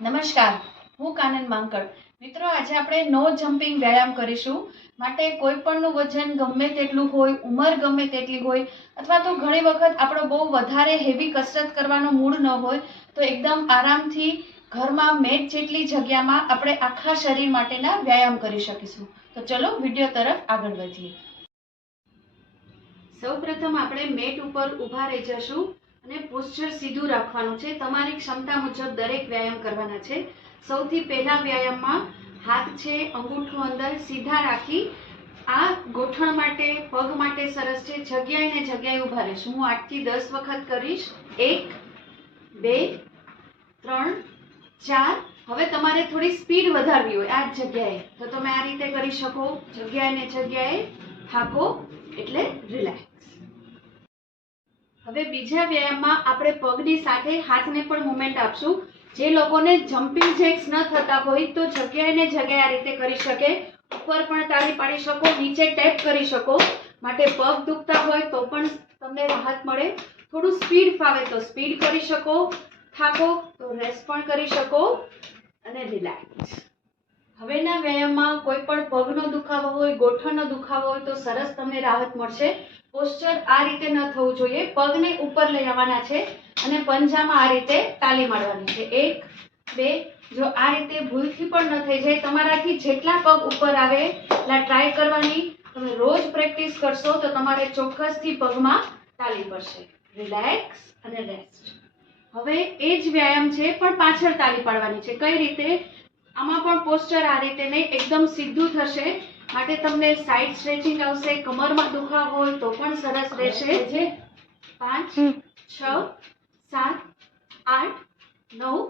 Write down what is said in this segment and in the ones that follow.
નમસ્કાર, હું કાનન માંકડ. મિત્રો, આજે આપણે નો જમ્પિંગ વ્યાયામ કરીશું. માટે કોઈ પણનું વજન ગમે તેટલું હોય, ઉંમર ગમે તેટલી હોય, અથવા તો ઘણી વખત આપણો બહુ વધારે હેવી કસરત કરવાનો મૂડ ન હોય, તો એકદમ આરામથી ઘરમાં મેટ જેટલી જગ્યામાં આપણે આખા શરીર માટેના વ્યાયામ કરી શકીશું. તો ચલો વિડીયો તરફ આગળ વધીએ. સૌપ્રથમ આપણે મેટ ઉપર ઊભા રહી જશું અને પોસ્ચર સીધું રાખવાનું છે. તમારી ક્ષમતા મુજબ દરેક વ્યાયામ કરવાના છે. સૌથી પહેલા વ્યાયામમાં હાથ છે અંગૂઠો અંદર સીધા રાખી આ ગોઠણ માટે, પગ માટે સરસ છે. જગ્યાએ ને જગ્યાએ ઊભા રહીશું. હું 8 થી 10 વખત કરીશ. 1 2 3 4. હવે તમારે થોડી સ્પીડ વધારવી હોય આ જગ્યાએ તો તમે આ રીતે કરી શકો. જગ્યાએ ને જગ્યાએ થાકો એટલે રિલેક્સ. હવે બીજા વ્યાયામમાં આપણે પગની સાથે હાથને પણ મુવમેન્ટ આપશું. જે લોકોને જમ્પિંગ જેક્સ ન થતા હોય તો જગ્યાએ ને જગ્યાએ આ રીતે કરી શકે. ઉપર પણ તાળી પાડી શકો, નીચે ટેપ કરી શકો. માટે પગ દુખતા હોય તો પણ તમને રાહત મળે. થોડું સ્પીડ ફાવે તો સ્પીડ કરી શકો, થાકો તો રેસ્ટ પણ કરી શકો અને રિલેક્સ. હવેના વ્યાયામમાં કોઈ પણ પગનો દુખાવો હોય, ગોઠણનો દુખાવો હોય તો સરસ તમને રાહત મળશે. પોસ્ચર આ રીતે ન થવું જોઈએ. પગને ઉપર લઈ આવવાના છે અને પંજામાં આ રીતે તાલી મારવાની છે. 1 2. જો આ રીતે ભૂલથી પણ ન થઈ જાય, તમારાથી જેટલા પગ ઉપર આવે એટલા ટ્રાય કરવાની. તમે રોજ પ્રેક્ટિસ કરશો તો તમારે ચોક્કસથી પગમાં તાલી પડશે. રિલેક્સ અને રેસ્ટ. હવે એ જ વ્યાયામ છે પણ પાછળ તાલી પાડવાની છે. કઈ રીતે? આમાં પણ પોસ્ચર આ રીતે નહીં, એકદમ સીધું થશે. માટે તમને સાઈડ સ્ટ્રેચિંગ આવશે. કમરમાં દુખાવો હોય તો પણ સરસ રહેશે. 5 6 7 8 9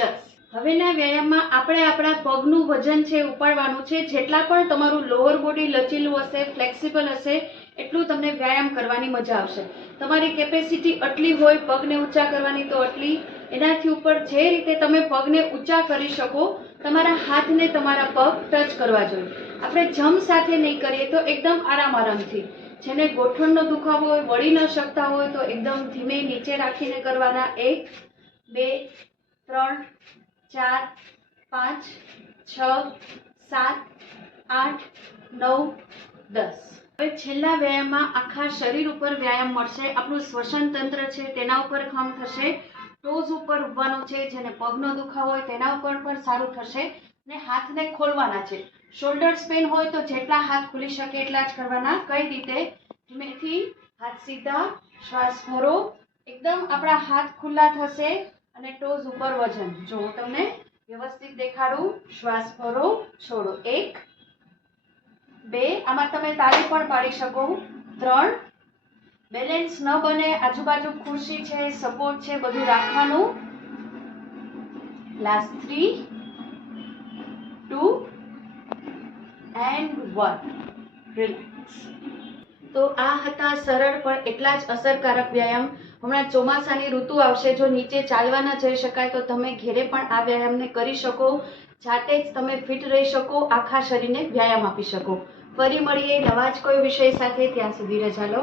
10. હવેના વ્યાયામમાં આપણે આપણા પગનું વજન છે ઉપાડવાનું છે. જેટલા પણ તમારું લોઅર બોડી લચીલું હશે, ફ્લેક્સિબલ હશે, એટલું તમને વ્યાયામ કરવાની મજા આવશે. તમારી કેપેસિટી આટલી હોય પગને ઊંચા કરવાની તો આટલી. એનાથી ઉપર જે રીતે તમે પગને ઊંચા કરી શકો, તમારા હાથને તમારા પગ ટચ કરવા જોઈએ. આપણે જમ્પ સાથે નહીં કરીએ તો એકદમ આરામથી. જેને ગોઠણનો દુખાવો હોય, વળી ન શકતા હોય તો એકદમ ધીમે નીચે રાખીને કરવાના. 1 2 3 4 5 6 7 8 9 10. હવે છેલ્લા વ્યાયામમાં આખા શરીર ઉપર વ્યાયામ મળશે. આપણું શ્વસન તંત્ર છે તેના ઉપર કામ થશે. ટોઝ ઉપર ઊભવાનું છે. જેને પગનો દુખાવો હોય તેના ઉપર પણ સારું થશે. ને હાથને ખોલવાના છે. શોલ્ડર સ્પેન હોય તો જેટલા હાથ ખુલી શકે એટલા જ કરવાના. કઈ રીતે? ધીમેથી હાથ સીધા, શ્વાસ ભરો. એકદમ આપણા હાથ ખુલ્લા થશે અને ટોઝ ઉપર વજન. જો હું તમને વ્યવસ્થિત દેખાડું. શ્વાસ ભરો, છોડો. 1 2. આમાં તમે તાળી પણ પાડી શકો. 3. બેલેન્સ ન બને, આજુબાજુ ખુરશી છે, સપોર્ટ છે, બધું રાખવાનું. Last 3 2 and 1. રિલેક્સ. તો આ હતા સરળ પણ એટલા જ અસરકારક વ્યાયામ. હમણાં ચોમાસાની ઋતુ આવશે. જો નીચે ચાલવા ન જઈ શકાય તો તમે ઘેરે પણ આ વ્યાયામને કરી શકો. જાતે જ તમે ફિટ રહી શકો, આખા શરીરને વ્યાયામ આપી શકો. ફરી મળીએ નવા જ કોઈ વિષય સાથે. ત્યાં સુધી રજા લો.